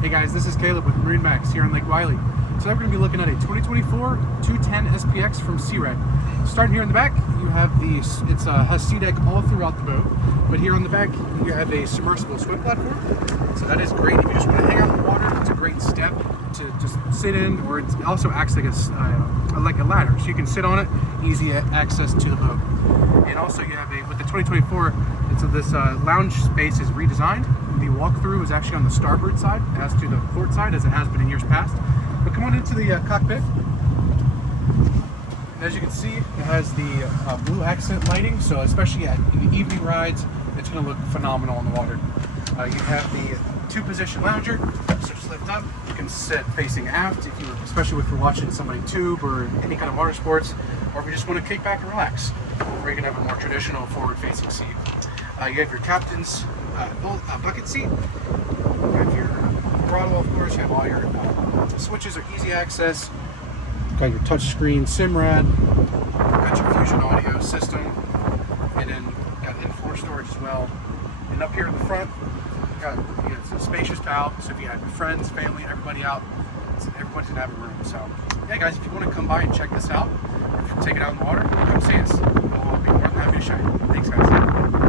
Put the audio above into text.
Hey guys, this is Caleb with MarineMax here on Lake Wylie. So we're going to be looking at a 2024 210 SPX from Sea Ray. Starting here in the back, you have the, has sea deck all throughout the boat, but here on the back you have a submersible swim platform. So that is great if you just want to hang out in the water. It's a great step to just sit in, or it also acts like a ladder, so you can sit on it, easy access to the boat. And also you have with the 2024, this lounge space is redesigned. The walkthrough is actually on the starboard side as to the port side, as it has been in years past. But come on into the cockpit. As you can see, it has the blue accent lighting, so especially in the evening rides, it's going to look phenomenal in the water. You have the two-position lounger, so just lift up. You can sit facing aft, especially if you're watching somebody tube or any kind of water sports, or if you just want to kick back and relax. Or you can have a more traditional forward-facing seat. You have your captain's bucket seat. You have your throttle, of course. You have all your switches are easy access. Got your touchscreen SIMRAD. Got your Fusion audio system, and then got in-floor storage as well. And up here in the front, you got it's a spacious bow. So if you have your friends, family, everybody out, everybody's gonna have a room. So yeah, guys, if you want to come by and check this out, or if you take it out in the water, come see us. We'll be more than happy to show you. Thanks, guys.